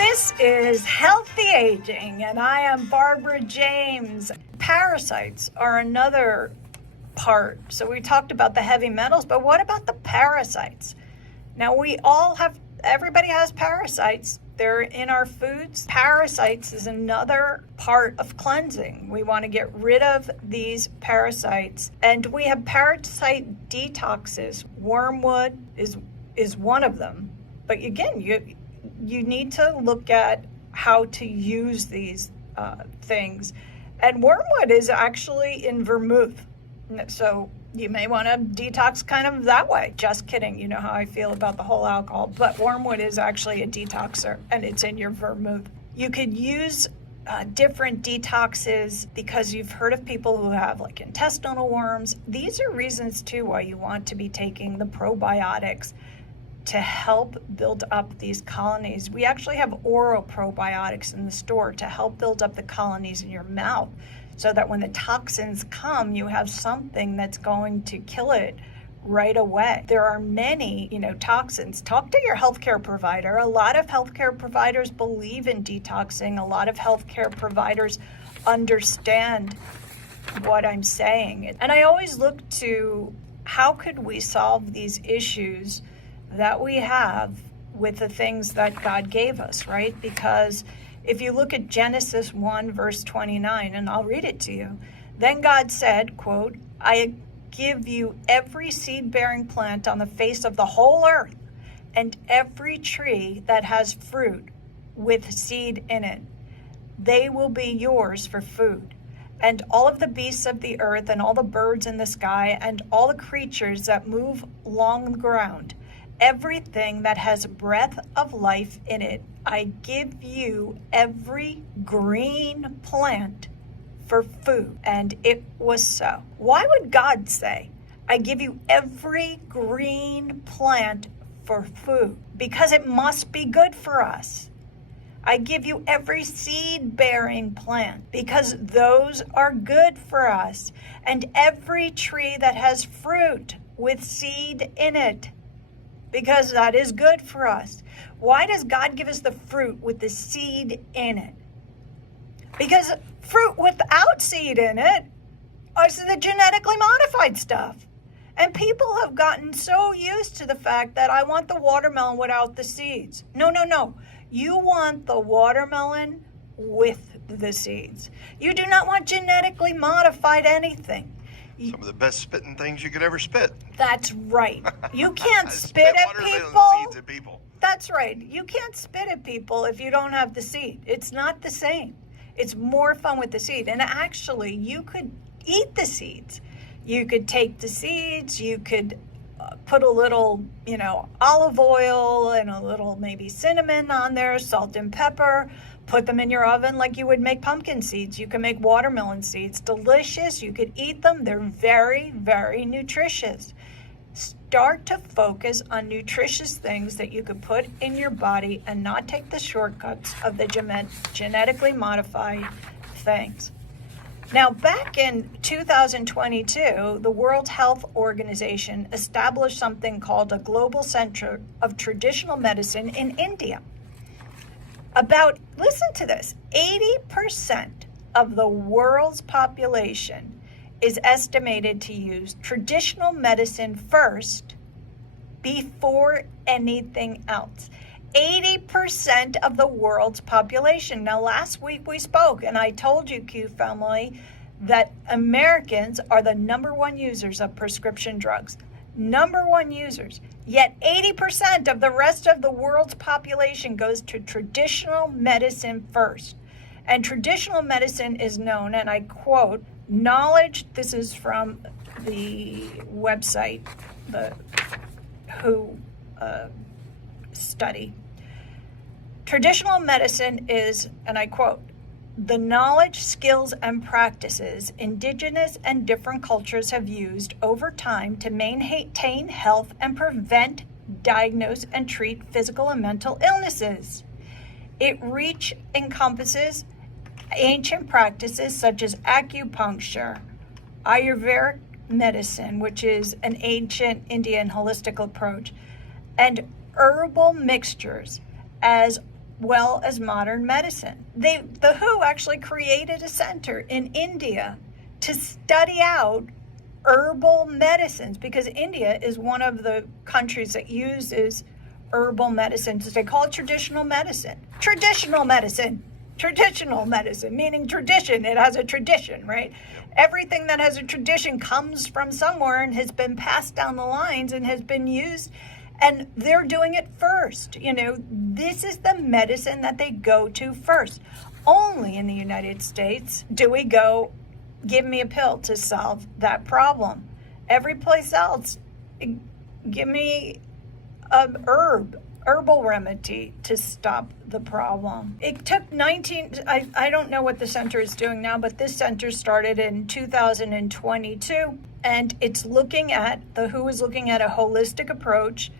This is Healthy Aging, and I am Barbara James. Parasites are another part. So we talked about the heavy metals, but what about the parasites? Now everybody has parasites. They're in our foods. Parasites is another part of cleansing. We want to get rid of these parasites. And we have parasite detoxes. Wormwood is one of them. But again, you need to look at how to use these things. And wormwood is actually in vermouth. So you may want to detox kind of that way. Just kidding. You know how I feel about the whole alcohol. But wormwood is actually a detoxer, and it's in your vermouth. You could use different detoxes because you've heard of people who have like intestinal worms. These are reasons too why you want to be taking the probiotics to help build up these colonies. We actually have oral probiotics in the store to help build up the colonies in your mouth so that when the toxins come, you have something that's going to kill it right away. There are many, toxins. Talk to your healthcare provider. A lot of healthcare providers believe in detoxing. A lot of healthcare providers understand what I'm saying. And I always look to how could we solve these issues that we have with the things that God gave us, right? Because if you look at Genesis 1, verse 29, and I'll read it to you. Then God said, quote, I give you every seed-bearing plant on the face of the whole earth, and every tree that has fruit with seed in it. They will be yours for food. And all of the beasts of the earth, and all the birds in the sky, and all the creatures that move along the ground, everything that has breath of life in it, I give you every green plant for food. And it was so. Why would God say, I give you every green plant for food? Because it must be good for us. I give you every seed-bearing plant because those are good for us. And every tree that has fruit with seed in it, because that is good for us. Why does God give us the fruit with the seed in it? Because fruit without seed in it is the genetically modified stuff. And people have gotten so used to the fact that I want the watermelon without the seeds. No. You want the watermelon with the seeds. You do not want genetically modified anything. Some of the best spitting things you could ever spit. That's right. You can't spit at seeds at people. That's right. You can't spit at people if you don't have the seed. It's not the same. It's more fun with the seed. And actually, you could eat the seeds. You could take the seeds. You could put a little, olive oil and a little maybe cinnamon on there, salt and pepper. Put them in your oven like you would make pumpkin seeds. You can make watermelon seeds. Delicious. You could eat them. They're very, very nutritious. Start to focus on nutritious things that you could put in your body and not take the shortcuts of the genetically modified things. Now, back in 2022, the World Health Organization established something called a Global Center of Traditional Medicine in India. Listen to this, 80% of the world's population is estimated to use traditional medicine first before anything else. 80% of the world's population. Now, last week we spoke, and I told you, Q family, that Americans are the number one users of prescription drugs. Number one users. Yet 80% of the rest of the world's population goes to traditional medicine first. And traditional medicine is known, and I quote, knowledge, this is from the website, the WHO study. Traditional medicine is, and I quote, the knowledge, skills, and practices indigenous and different cultures have used over time to maintain health and prevent, diagnose, and treat physical and mental illnesses. It encompasses ancient practices such as acupuncture, Ayurvedic medicine, which is an ancient Indian holistic approach, and herbal mixtures, as well as modern medicine. The WHO actually created a center in India to study out herbal medicines, because India is one of the countries that uses herbal medicines. They call it traditional medicine. Traditional medicine, meaning tradition. It has a tradition, right? Everything that has a tradition comes from somewhere and has been passed down the lines and has been used, and they're doing it first. This is the medicine that they go to first. Only in the United States do we go, give me a pill to solve that problem. Every place else, give me an herbal remedy to stop the problem. It took I don't know what the center is doing now, but this center started in 2022, and the WHO is looking at a holistic approach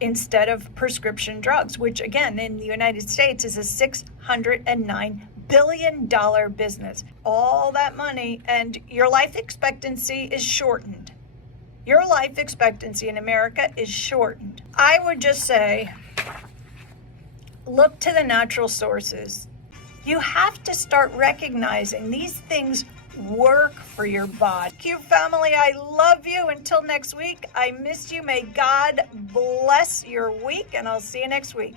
instead of prescription drugs, which again in the United States is a $609 billion business. All that money, and your life expectancy is shortened. Your life expectancy in America is shortened. I would just say, look to the natural sources. You have to start recognizing these things work for your body. Thank you, family. I love you. Until next week, I miss you. May God bless your week, and I'll see you next week.